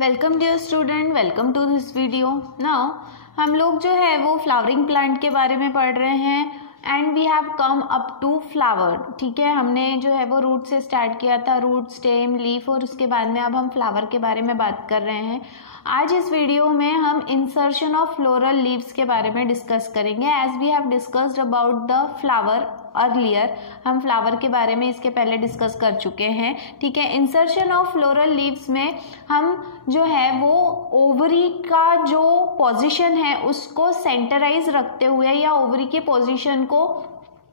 Welcome dear student, welcome to this video. Now हम लोग जो है वो फ्लावरिंग प्लांट के बारे में पढ़ रहे हैं and we have come up to flower. ठीक है, हमने जो है वो रूट से स्टार्ट किया था, रूट, स्टेम, लीफ, और उसके बाद में अब हम फ्लावर के बारे में बात कर रहे हैं। आज इस वीडियो में हम इंसर्शन ऑफ फ्लोरल लीव्स के बारे में डिस्कस करेंगे। As we have discussed about the flower earlier, हम फ्लावर के बारे में इसके पहले डिस्कस कर चुके हैं। ठीक है, इंसर्शन ऑफ फ्लोरल लीव्स में हम जो है वो ओवरी का जो पोजीशन है उसको सेंटराइज रखते हुए या ओवरी के पोजीशन को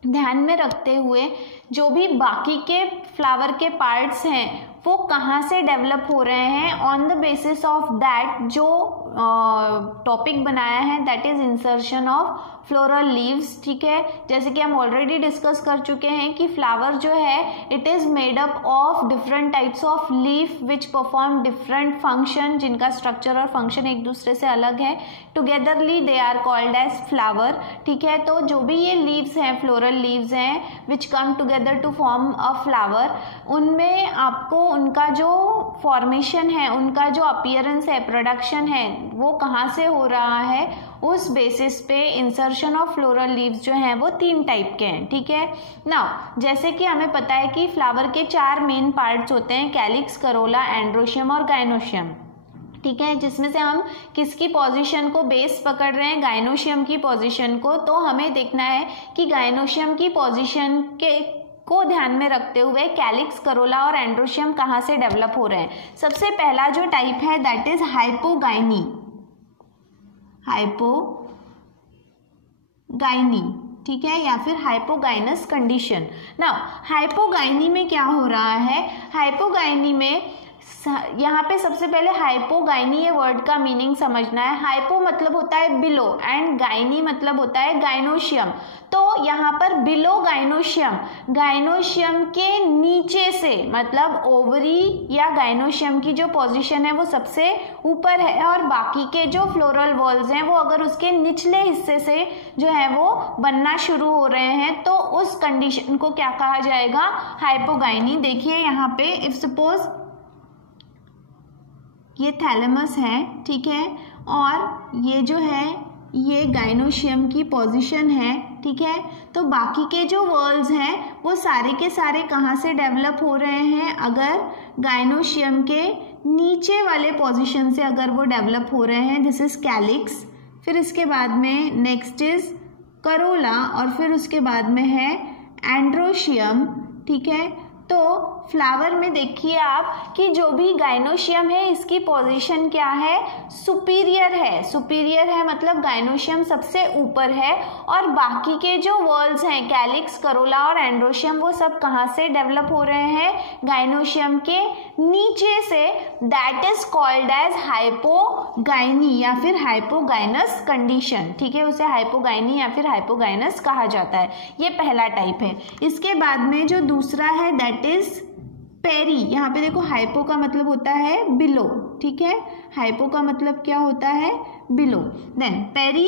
ध्यान में रखते हुए जो भी बाकी के फ्लावर के पार्ट्स हैं वो कहाँ से डेवलप हो रहे हैं, on the basis of that जो टॉपिक बनाया है, that is insertion of floral leaves. ठीक है, जैसे कि हम ऑलरेडी डिस्कस कर चुके हैं कि फ्लावर जो है it is made up of different types of leaf which perform different function, जिनका स्ट्रक्चर और फंक्शन एक दूसरे से अलग है। Togetherly they are called as flower. ठीक है, तो जो भी ये लीव्स हैं, फ्लोरल लीव्स हैं which come together to form a flower, उनमें आपको उनका जो फॉर्मेशन है, उनका जो अपीयरेंस है, प्रोडक्शन है, वो कहाँ से हो रहा है, उस बेसिस पे इंसर्शन ऑफ फ्लोरल लीव्स जो हैं वो 3 टाइप के हैं। ठीक है, नाउ जैसे कि हमें पता है कि फ्लावर के 4 मेन पार्ट्स होते हैं, कैलिक्स, करोला, एंड्रोशियम और गाइनोशियम। ठीक है, जिसमें से हम किसकी पोजीशन को बेस पकड़ रहे हैं, गाइनोशियम की पोजीशन को। तो हमें देखना है कि गाइनोशियम की पोजीशन को ध्यान में रखते हुए कैलिक्स, करोला और एंड्रोशियम कहाँ से डेवलप हो रहे हैं। सबसे पहला जो टाइप है दैट इज हाइपोगाइनी, हाइपोगाइनी। ठीक है, या फिर हाइपोगाइनस कंडीशन। नाउ हाइपोगाइनी में क्या हो रहा है, हाइपोगाइनी में यहाँ पे सबसे पहले हाइपोगाइनी ये वर्ड का मीनिंग समझना है। हाइपो मतलब होता है बिलो एंड गाइनी मतलब होता है गाइनोशियम। तो यहाँ पर बिलो गाइनोशियम, गाइनोशियम के नीचे से, मतलब ओवरी या गाइनोशियम की जो पोजीशन है वो सबसे ऊपर है और बाकी के जो फ्लोरल वॉल्स हैं वो अगर उसके निचले हिस्से से जो है वो बनना शुरू हो रहे हैं तो उस कंडीशन को क्या कहा जाएगा, हाइपोगाइनी। देखिए यहाँ पे इफ सपोज ये थैलेमस है, ठीक है, और ये जो है ये गाइनोशियम की पोजीशन है। ठीक है, तो बाकी के जो वॉल्स हैं वो सारे के सारे कहाँ से डेवलप हो रहे हैं, अगर गाइनोशियम के नीचे वाले पोजीशन से अगर वो डेवलप हो रहे हैं, दिस इज कैलिक्स। फिर इसके बाद में नेक्स्ट इज करोला और फिर उसके बाद में है एंड्रोशियम। ठीक है, तो फ्लावर में देखिए आप कि जो भी गाइनोशियम है इसकी पोजीशन क्या है, सुपीरियर है। सुपीरियर है मतलब गाइनोशियम सबसे ऊपर है और बाकी के जो वॉल्स हैं कैलिक्स, करोला और एंड्रोशियम वो सब कहाँ से डेवलप हो रहे हैं, गाइनोशियम के नीचे से। दैट इज कॉल्ड एज हाइपोगाइनी या फिर हाइपोगाइनस कंडीशन। ठीक है, उसे हाइपोगाइनी या फिर हाइपोगाइनस कहा जाता है। ये पहला टाइप है। इसके बाद में जो दूसरा है दैट इज पेरी। यहाँ पे देखो हाइपो का मतलब होता है बिलो। ठीक है, हाइपो का मतलब क्या होता है, बिलो। Then peri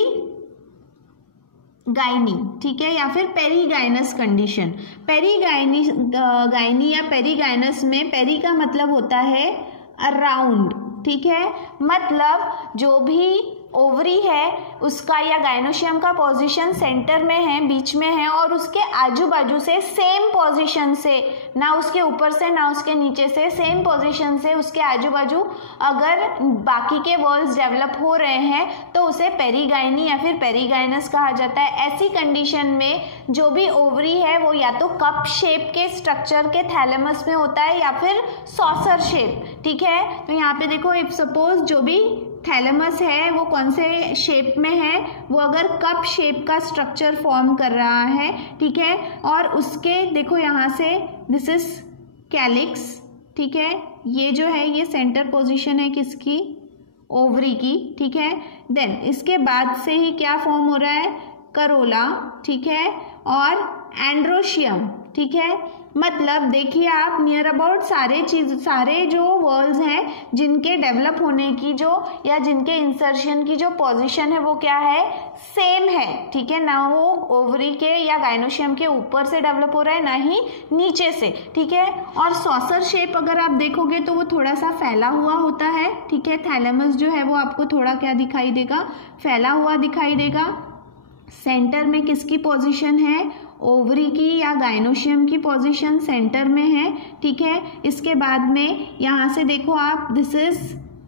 gynae. ठीक है, या फिर पेरीगाइनस कंडीशन। गाइनी या पेरीगाइनस में पेरी का मतलब होता है अराउंड। ठीक है, मतलब जो भी ओवरी है उसका या गाइनोशियम का पोजीशन सेंटर में है, बीच में है, और उसके आजू बाजू से सेम पोजीशन से, ना उसके ऊपर से ना उसके नीचे से, सेम पोजीशन से उसके आजू बाजू अगर बाकी के वॉल्स डेवलप हो रहे हैं तो उसे पेरीगाइनी या फिर पेरीगाइनस कहा जाता है। ऐसी कंडीशन में जो भी ओवरी है वो या तो कप शेप के स्ट्रक्चर के थैलेमस में होता है या फिर सॉसर शेप। ठीक है, तो यहाँ पे देखो इफ सपोज जो भी थैलेमस है वो कौन से शेप में है, वो अगर कप शेप का स्ट्रक्चर फॉर्म कर रहा है। ठीक है, और उसके देखो यहाँ से दिस इज कैलिक्स। ठीक है, ये जो है ये सेंटर पोजीशन है किसकी, ओवरी की। ठीक है, देन इसके बाद से ही क्या फॉर्म हो रहा है, करोला। ठीक है, और एंड्रोशियम। ठीक है, मतलब देखिए आप नियर अबाउट सारे जो वॉल्स हैं जिनके डेवलप होने की जो या जिनके इंसर्शन की जो पोजीशन है वो क्या है, सेम है, ठीक है, ना वो ओवरी के या गाइनोशियम के ऊपर से डेवलप हो रहा है ना ही नीचे से, ठीक है। और सॉसर शेप अगर आप देखोगे तो वो थोड़ा सा फैला हुआ होता है, ठीक है। थैलेमस जो है वो आपको थोड़ा क्या दिखाई देगा, फैला हुआ दिखाई देगा। सेंटर में किसकी पोजीशन है, ओवरी की या गाइनोशियम की पोजीशन सेंटर में है, ठीक है। इसके बाद में यहाँ से देखो आप, दिस इज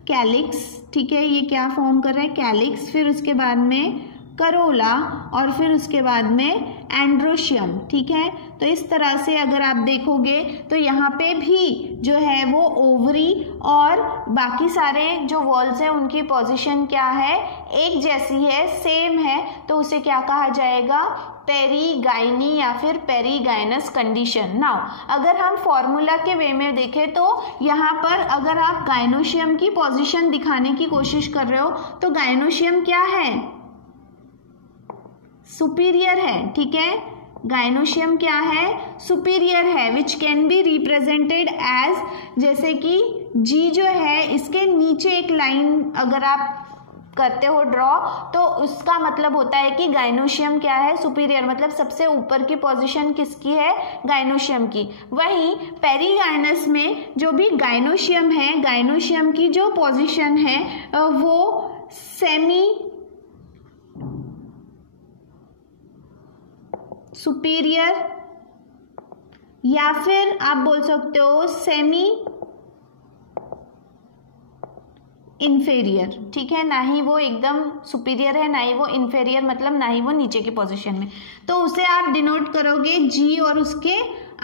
कैलिक्स, ठीक है, ये क्या फॉर्म कर रहा है, कैलिक्स, फिर उसके बाद में करोला और फिर उसके बाद में एंड्रोशियम, ठीक है। तो इस तरह से अगर आप देखोगे तो यहाँ पे भी जो है वो ओवरी और बाकी सारे जो वॉल्स हैं उनकी पोजीशन क्या है, एक जैसी है, सेम है, तो उसे क्या कहा जाएगा, पेरीगाइनी या फिर पेरीगाइनस कंडीशन। नाउ अगर हम फॉर्मूला के वे में देखें तो यहाँ पर अगर आप गाइनोशियम की पोजीशन दिखाने की कोशिश कर रहे हो तो गाइनोशियम क्या है, सुपीरियर है, ठीक है। गाइनोशियम क्या है, सुपीरियर है, which can be represented as, जैसे कि जी जो है इसके नीचे एक लाइन अगर आप करते हो ड्रॉ तो उसका मतलब होता है कि गाइनोशियम क्या है, सुपीरियर, मतलब सबसे ऊपर की पोजीशन किसकी है, गाइनोशियम की। वहीं पेरीगाइनस में जो भी गाइनोशियम है, गाइनोशियम की जो पोजीशन है वो सेमी सुपीरियर या फिर आप बोल सकते हो सेमी इन्फेरियर, ठीक है, ना ही वो एकदम सुपीरियर है ना ही वो इन्फेरियर, मतलब ना ही वो नीचे की पोजीशन में। तो उसे आप डिनोट करोगे जी और उसके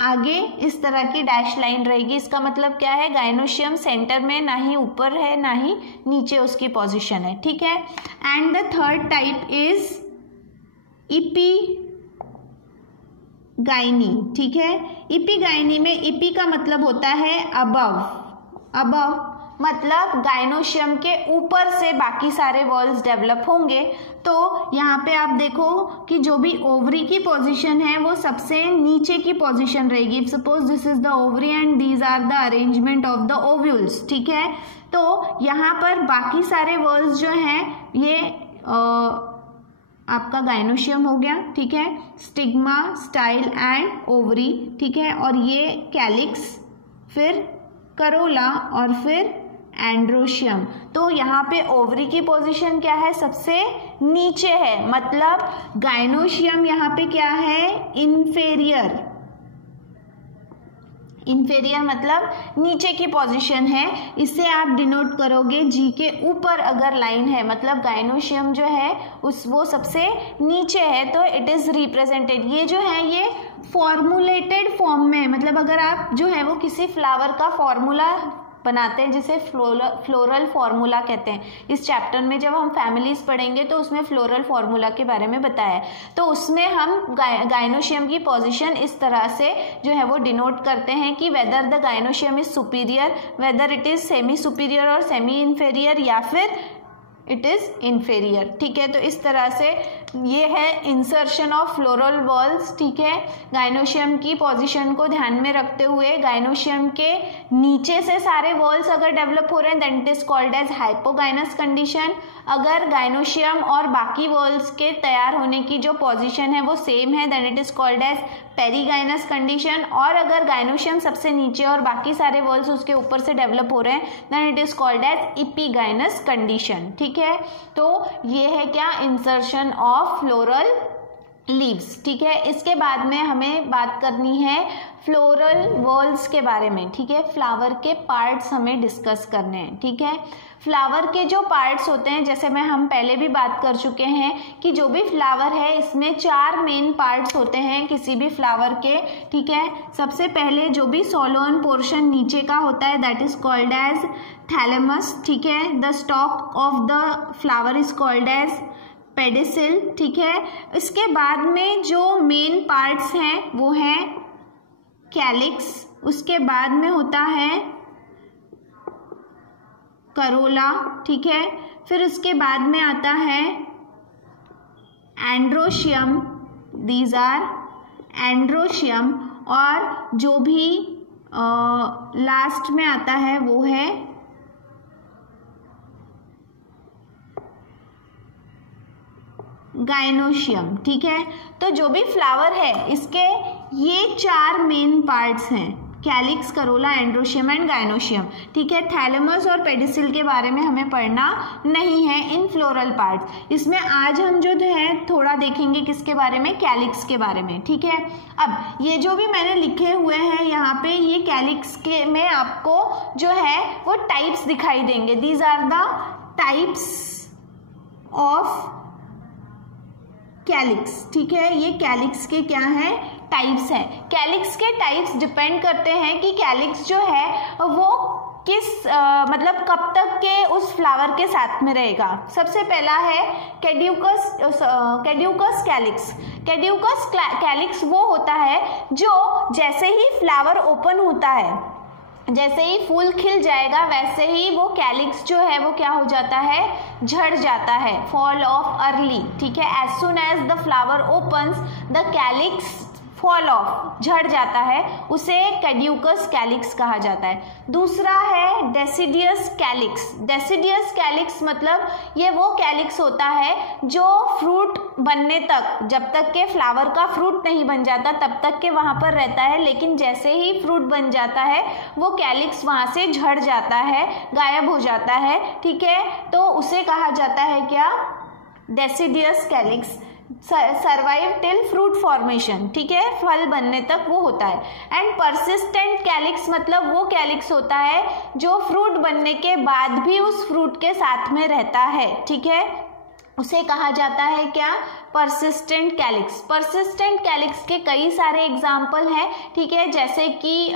आगे इस तरह की डैश लाइन रहेगी। इसका मतलब क्या है, गाइनोशियम सेंटर में ना ही ऊपर है ना ही नीचे उसकी पोजीशन है, ठीक है। And the third type is EP gynae, ठीक है। इपीगाइनी में इपी का मतलब होता है अबव, अबव मतलब गाइनोशियम के ऊपर से बाकी सारे वॉल्स डेवलप होंगे। तो यहाँ पे आप देखो कि जो भी ओवरी की पोजीशन है वो सबसे नीचे की पोजीशन रहेगी। Suppose this is the ovary and these are the arrangement of the ovules, ठीक है। तो यहाँ पर बाकी सारे वॉल्स जो हैं ये आपका गाइनोशियम हो गया, ठीक है, स्टिग्मा, स्टाइल एंड ओवरी, ठीक है, और ये कैलिक्स, फिर करोला और फिर एंड्रोशियम। तो यहाँ पे ओवरी की पोजीशन क्या है, सबसे नीचे है, मतलब गाइनोशियम यहाँ पे क्या है, इन्फेरियर, इन्फेरियर मतलब नीचे की पोजीशन है। इसे आप डिनोट करोगे जी के ऊपर अगर लाइन है, मतलब गाइनोशियम जो है उस वो सबसे नीचे है, तो इट इज रिप्रेजेंटेड। ये जो है ये फॉर्मुलेटेड फॉर्म में, मतलब अगर आप जो है वो किसी फ्लावर का फॉर्मूला बनाते हैं जिसे फ्लोरल फॉर्मूला कहते हैं। इस चैप्टर में जब हम फैमिलीज पढ़ेंगे तो उसमें फ्लोरल फॉर्मूला के बारे में बताया है। तो उसमें हम गाइनोशियम की पोजीशन इस तरह से जो है वो डिनोट करते हैं कि whether the gynoecium is superior, whether it is semi superior और सेमी इन्फेरियर या फिर इट इज इन्फेरियर, ठीक है। तो इस तरह से ये है इंसर्शन ऑफ फ्लोरल वॉल्स, ठीक है। गाइनोशियम की पोजीशन को ध्यान में रखते हुए गाइनोशियम के नीचे से सारे वॉल्स अगर डेवलप हो रहे हैं then it is called as hypogynous condition. अगर गाइनोशियम और बाकी वॉल्स के तैयार होने की जो पोजीशन है वो सेम है then it is called as perigynous condition. और अगर गाइनोशियम सबसे नीचे और बाकी सारे वॉल्स उसके ऊपर से डेवलप हो रहे हैं then it is called as epigynous condition, ठीक है। तो ये है क्या, इंसर्शन ऑफ फ्लोरल लीव्स, ठीक है। इसके बाद में हमें बात करनी है फ्लोरल वॉल्स के बारे में, ठीक है। फ्लावर के पार्ट्स हमें डिस्कस करने हैं, ठीक है। फ्लावर के जो पार्ट्स होते हैं, जैसे मैं हम पहले भी बात कर चुके हैं कि जो भी फ्लावर है इसमें 4 मेन पार्ट्स होते हैं किसी भी फ्लावर के, ठीक है। सबसे पहले जो भी सोलोन पोर्शन नीचे का होता है that is called as thalamus, ठीक है। The stalk of the flower is called as pedicel, ठीक है। इसके बाद में जो मेन पार्ट्स हैं वो हैं कैलिक्स, उसके बाद में होता है करोला, ठीक है। फिर उसके बाद में आता है एंड्रोशियम, दीज आर एंड्रोशियम, और जो भी लास्ट में आता है वो है गायनोशियम। ठीक है, तो जो भी फ्लावर है इसके ये 4 मेन पार्ट्स हैं, calyx, Corolla, androecium and gynoecium. ठीक है, थैलेमस और पेडिसिल के बारे में हमें पढ़ना नहीं है इन फ्लोरल पार्ट्स। इसमें आज हम जो है थोड़ा देखेंगे किसके बारे में, कैलिक्स के बारे में। ठीक है, अब ये जो भी मैंने लिखे हुए हैं यहाँ पे, ये कैलिक्स के में आपको जो है वो टाइप्स दिखाई देंगे। These are the types of calyx. ठीक है, ये कैलिक्स के क्या है, टाइप्स हैं। कैलिक्स के टाइप्स डिपेंड करते हैं कि कैलिक्स जो है वो किस मतलब कब तक के उस फ्लावर के साथ में रहेगा। सबसे पहला है कैड्यूकस कैलिक्स। कैड्यूकस कैलिक्स वो होता है जो जैसे ही फ्लावर ओपन होता है, जैसे ही फूल खिल जाएगा, वैसे ही वो कैलिक्स जो है वो क्या हो जाता है, झड़ जाता है, फॉल ऑफ अर्ली। ठीक है, as soon as the flower opens the calyx fall off, झड़ जाता है, उसे कैड्यूकस कैलिक्स कहा जाता है। दूसरा है डेसिडियस कैलिक्स। डेसिडियस कैलिक्स मतलब ये वो कैलिक्स होता है जो फ्रूट बनने तक, जब तक के फ्लावर का फ्रूट नहीं बन जाता तब तक के वहाँ पर रहता है, लेकिन जैसे ही फ्रूट बन जाता है वो कैलिक्स वहाँ से झड़ जाता है, गायब हो जाता है। ठीक है, तो उसे कहा जाता है क्या, deciduous calyx. Survive till fruit formation. ठीक है, फल बनने तक वो होता है। एंड परसिस्टेंट कैलिक्स मतलब वो कैलिक्स होता है जो फ्रूट बनने के बाद भी उस फ्रूट के साथ में रहता है। ठीक है, उसे कहा जाता है क्या, परसिस्टेंट कैलिक्स। परसिस्टेंट कैलिक्स के कई सारे एग्जाम्पल हैं। ठीक है, जैसे कि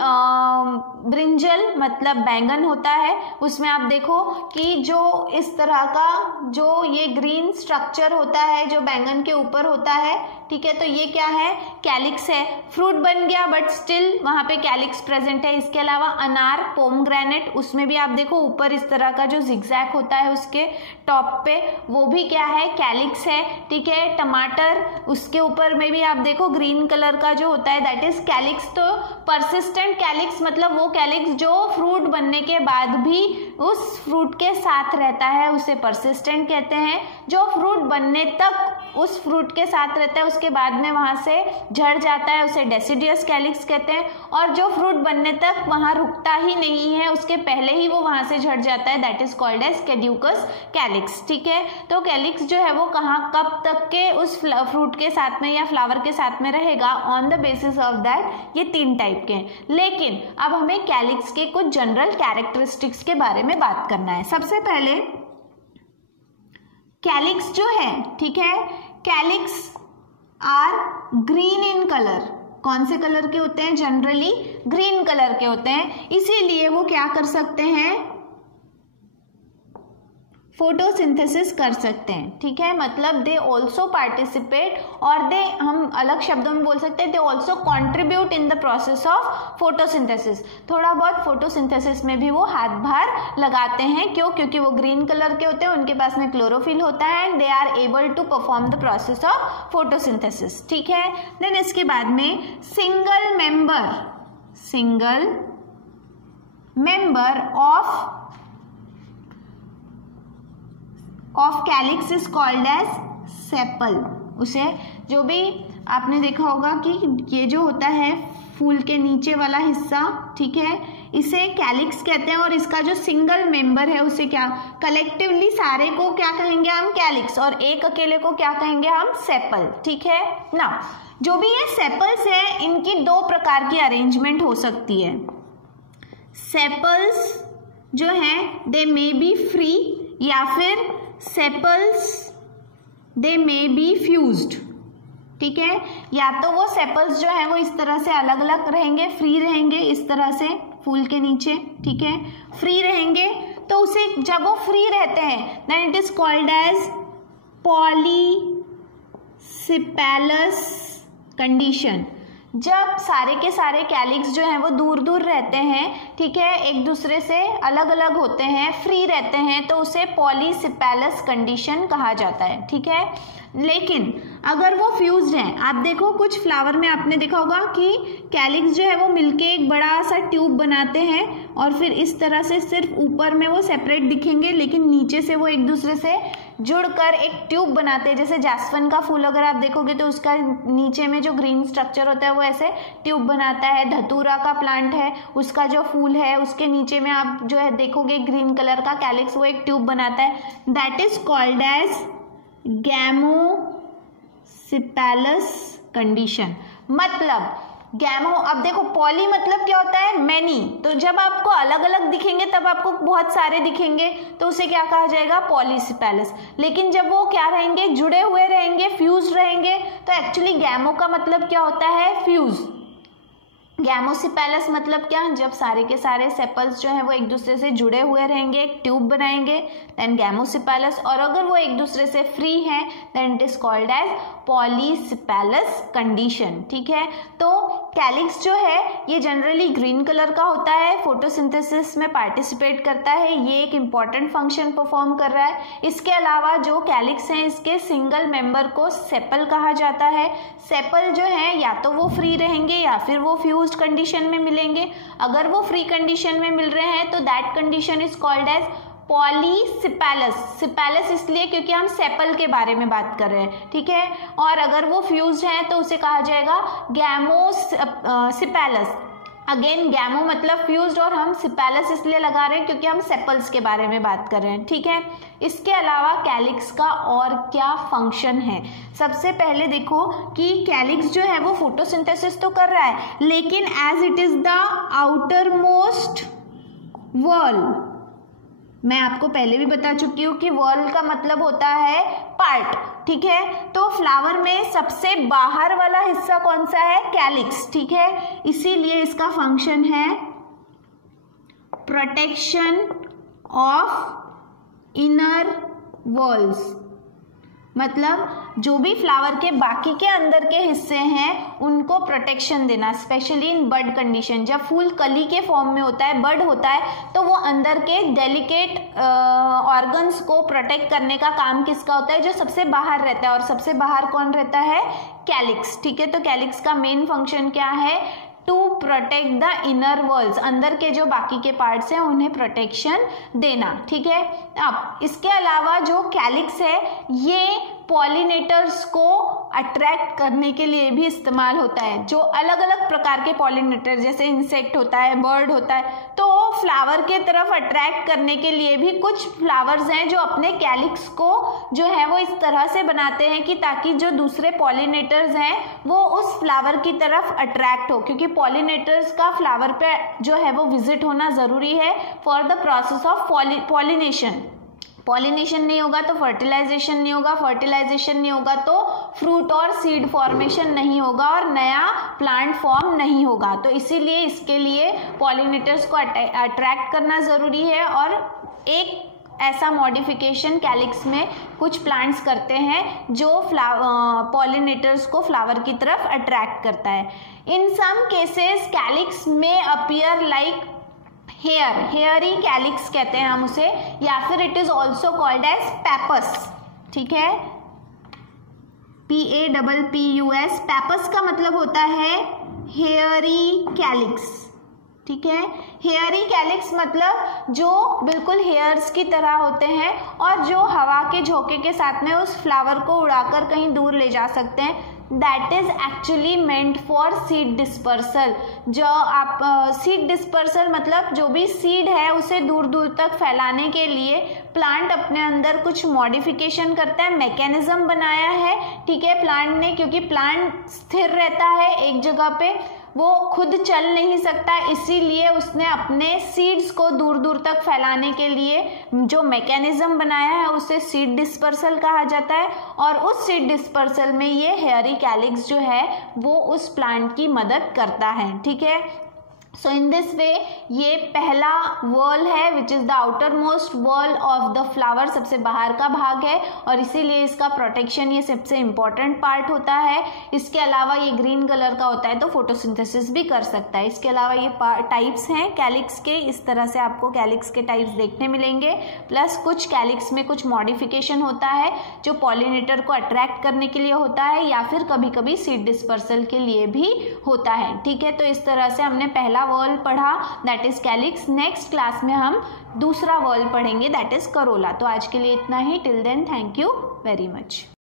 ब्रिंजल मतलब बैंगन होता है, उसमें आप देखो कि जो इस तरह का जो ये ग्रीन स्ट्रक्चर होता है जो बैंगन के ऊपर होता है। ठीक है, तो ये क्या है, कैलिक्स है। फ्रूट बन गया बट स्टिल वहाँ पे कैलिक्स प्रेजेंट है। इसके अलावा अनार, पोमग्रेनेट, उसमें भी आप देखो ऊपर इस तरह का जो जिगजैग होता है उसके टॉप पे, वो भी क्या है, कैलिक्स है। ठीक है, टमाटर, उसके ऊपर में भी आप देखो ग्रीन कलर का जो होता है दैट इज कैलिक्स। तो परसिस्टेंट कैलिक्स मतलब वो कैलिक्स जो फ्रूट बनने के बाद भी उस फ्रूट के साथ रहता है, उसे परसिस्टेंट कहते हैं। जो फ्रूट बनने तक उस फ्रूट के साथ रहता है, उसके बाद में वहां से झड़ जाता है, उसे डेसिडियस कैलिक्स कहते हैं। और जो फ्रूट बनने तक वहां रुकता ही नहीं है, उसके पहले ही वो वहां से झड़ जाता है, that is called as caducous calyx. ठीक है, तो कैलिक्स जो है वो कहाँ कब तक के उस फ्रूट के साथ में या फ्लावर के साथ में रहेगा, on the basis of that ये 3 टाइप के हैं। लेकिन अब हमें कैलिक्स के कुछ जनरल कैरेक्टरिस्टिक्स के बारे में बात करना है। सबसे पहले कैलिक्स जो है, ठीक है, calyx are green in colour. कौन से कलर के होते हैं, जनरली ग्रीन कलर के होते हैं। इसीलिए वो क्या कर सकते हैं, फोटोसिंथेसिस कर सकते हैं। ठीक है, मतलब दे ऑल्सो पार्टिसिपेट, और दे, हम अलग शब्दों में बोल सकते हैं, they also contribute in the process of photosynthesis. थोड़ा बहुत फोटोसिंथेसिस में भी वो हाथ भार लगाते हैं। क्यों, क्योंकि वो ग्रीन कलर के होते हैं, उनके पास में क्लोरोफिल होता है, and they are able to perform the process of photosynthesis. ठीक है, देन इसके बाद में single member of calyx is called as sepal. उसे, जो भी आपने देखा होगा कि ये जो होता है फूल के नीचे वाला हिस्सा, ठीक है, इसे कैलिक्स कहते हैं। और इसका जो सिंगल मेंबर है उसे क्या, कलेक्टिवली सारे को क्या कहेंगे हम, कैलिक्स, और एक अकेले को क्या कहेंगे हम, सेपल। ठीक है ना, जो भी ये सेपल्स है इनकी 2 प्रकार की अरेंजमेंट हो सकती है। सेपल्स जो हैं दे मे बी फ्री, या फिर sepals they may be fused. ठीक है, या तो वो सेपल्स जो है वो इस तरह से अलग अलग रहेंगे, फ्री रहेंगे इस तरह से फूल के नीचे। ठीक है, फ्री रहेंगे, तो उसे, जब वो फ्री रहते हैं then it is called as polysepalous condition. जब सारे के सारे कैलिक्स जो हैं वो दूर दूर रहते हैं, ठीक है, एक दूसरे से अलग अलग होते हैं, फ्री रहते हैं, तो उसे पॉलीसिपेलस कंडीशन कहा जाता है। ठीक है, लेकिन अगर वो फ्यूज्ड हैं, आप देखो कुछ फ्लावर में आपने देखा होगा कि कैलिक्स जो है वो मिलके एक बड़ा सा ट्यूब बनाते हैं, और फिर इस तरह से सिर्फ ऊपर में वो सेपरेट दिखेंगे, लेकिन नीचे से वो एक दूसरे से जुड़कर एक ट्यूब बनाते हैं। जैसे जासवन का फूल अगर आप देखोगे तो उसका नीचे में जो ग्रीन स्ट्रक्चर होता है वो ऐसे ट्यूब बनाता है। धतूरा का प्लांट है, उसका जो फूल है उसके नीचे में आप जो है देखोगे ग्रीन कलर का कैलिक्स, वो एक ट्यूब बनाता है। That is called as gamosepalous condition. मतलब गैमो, अब देखो पॉली मतलब क्या होता है, मैनी, तो जब आपको अलग अलग दिखेंगे तब आपको बहुत सारे दिखेंगे तो उसे क्या कहा जाएगा, पॉलीसिपेलस। लेकिन जब वो क्या रहेंगे, जुड़े हुए रहेंगे, फ्यूज रहेंगे, तो एक्चुअली गैमो का मतलब क्या होता है, फ्यूज। गैमोसिपेलस मतलब क्या, जब सारे के सारे सेपल्स जो है वो एक दूसरे से जुड़े हुए रहेंगे, एक ट्यूब बनाएंगे, देन गैमोसिपेलस। और अगर वो एक दूसरे से फ्री है then it is called as polysepalous condition. ठीक है, तो कैलिक्स जो है ये जनरली ग्रीन कलर का होता है, फोटोसिंथेसिस में पार्टिसिपेट करता है, ये एक इंपॉर्टेंट फंक्शन परफॉर्म कर रहा है। इसके अलावा जो कैलिक्स हैं इसके सिंगल मेंबर को सेपल कहा जाता है। सेपल जो है या तो वो फ्री रहेंगे या फिर वो फ्यूज्ड कंडीशन में मिलेंगे। अगर वो फ्री कंडीशन में मिल रहे हैं तो that condition is called as polysepalous. Sepalous इसलिए क्योंकि हम सेपल के बारे में बात कर रहे हैं, ठीक है। और अगर वो फ्यूज्ड है तो उसे कहा जाएगा गैमोसिपेलस। अगेन गैमो मतलब फ्यूज्ड और हम सिपेलस इसलिए लगा रहे हैं क्योंकि हम सेपल्स के बारे में बात कर रहे हैं, ठीक है। इसके अलावा कैलिक्स का और क्या फंक्शन है, सबसे पहले देखो कि कैलिक्स जो है वो फोटोसिंथेसिस तो कर रहा है, लेकिन as it is the outermost wall, मैं आपको पहले भी बता चुकी हूँ कि वॉल का मतलब होता है पार्ट, ठीक है। तो फ्लावर में सबसे बाहर वाला हिस्सा कौन सा है, कैलिक्स, ठीक है। इसीलिए इसका फंक्शन है प्रोटेक्शन ऑफ इनर वॉल्स। मतलब जो भी फ्लावर के बाकी के अंदर के हिस्से हैं उनको प्रोटेक्शन देना, स्पेशली इन बड कंडीशन। जब फूल कली के फॉर्म में होता है, बड होता है, तो वो अंदर के डेलिकेट ऑर्गन्स को प्रोटेक्ट करने का काम किसका होता है, जो सबसे बाहर रहता है। और सबसे बाहर कौन रहता है, कैलिक्स, ठीक है। तो कैलिक्स का मेन फंक्शन क्या है, to protect the inner walls, अंदर के जो बाकी के पार्ट्स हैं उन्हें प्रोटेक्शन देना, ठीक है। अब इसके अलावा जो कैलिक्स है ये पॉलिनेटर्स को अट्रैक्ट करने के लिए भी इस्तेमाल होता है। जो अलग अलग प्रकार के पॉलिनेटर, जैसे इंसेक्ट होता है, बर्ड होता है, तो फ्लावर के तरफ अट्रैक्ट करने के लिए भी कुछ फ्लावर्स हैं जो अपने कैलिक्स को जो है वो इस तरह से बनाते हैं कि ताकि जो दूसरे पॉलिनेटर्स हैं वो उस फ्लावर की तरफ अट्रैक्ट हो, क्योंकि पॉलिनेटर्स का फ्लावर पे जो है वो विजिट होना जरूरी है for the process of pollination. Pollination नहीं होगा तो फर्टिलाइजेशन नहीं होगा, फर्टिलाइजेशन नहीं होगा तो फ्रूट और सीड फॉर्मेशन नहीं होगा और नया प्लांट फॉर्म नहीं होगा। तो इसीलिए इसके लिए पॉलिनेटर्स को अट्रैक्ट करना ज़रूरी है। और एक ऐसा मॉडिफिकेशन कैलिक्स में कुछ प्लांट्स करते हैं जो पॉलिनेटर्स को फ्लावर की तरफ अट्रैक्ट करता है। इन सम केसेस कैलिक्स में appear like hair, hairy calyx कहते हैं हम उसे, या फिर it is also called as pappus, ठीक है, PAPPUS। पैपस का मतलब होता है हेयरी कैलिक्स, ठीक है। हेयरी कैलिक्स मतलब जो बिल्कुल हेयर्स की तरह होते हैं और जो हवा के झोंके के साथ में उस फ्लावर को उड़ाकर कहीं दूर ले जा सकते हैं। That is actually meant for seed dispersal. जो आप सीड डिस्पर्सल मतलब जो भी सीड है उसे दूर दूर तक फैलाने के लिए प्लांट अपने अंदर कुछ मॉडिफिकेशन करता है, मैकेनिज्म बनाया है, ठीक है, प्लांट ने, क्योंकि प्लांट स्थिर रहता है एक जगह पे, वो खुद चल नहीं सकता, इसीलिए उसने अपने सीड्स को दूर दूर तक फैलाने के लिए जो मैकेनिज्म बनाया है उसे सीड डिस्पर्सल कहा जाता है। और उस सीड डिस्पर्सल में ये हेयरी कैलिक्स जो है वो उस प्लांट की मदद करता है, ठीक है। सो इन दिस वे ये पहला वॉल है which is the outermost wall of the flower, सबसे बाहर का भाग है और इसीलिए इसका प्रोटेक्शन ये सबसे इम्पॉर्टेंट पार्ट होता है। इसके अलावा ये ग्रीन कलर का होता है तो फोटोसिंथेसिस भी कर सकता है। इसके अलावा ये टाइप्स हैं कैलिक्स के, इस तरह से आपको कैलिक्स के टाइप्स देखने मिलेंगे। प्लस कुछ कैलिक्स में कुछ मॉडिफिकेशन होता है जो पॉलिनेटर को अट्रैक्ट करने के लिए होता है या फिर कभी कभी सीड डिस्पर्सल के लिए भी होता है, ठीक है। तो इस तरह से हमने पहला पहला वॉल पढ़ा that is calyx. Next class में हम दूसरा वॉल पढ़ेंगे दैट इज़ करोला। तो आज के लिए इतना ही। Till then thank you very much.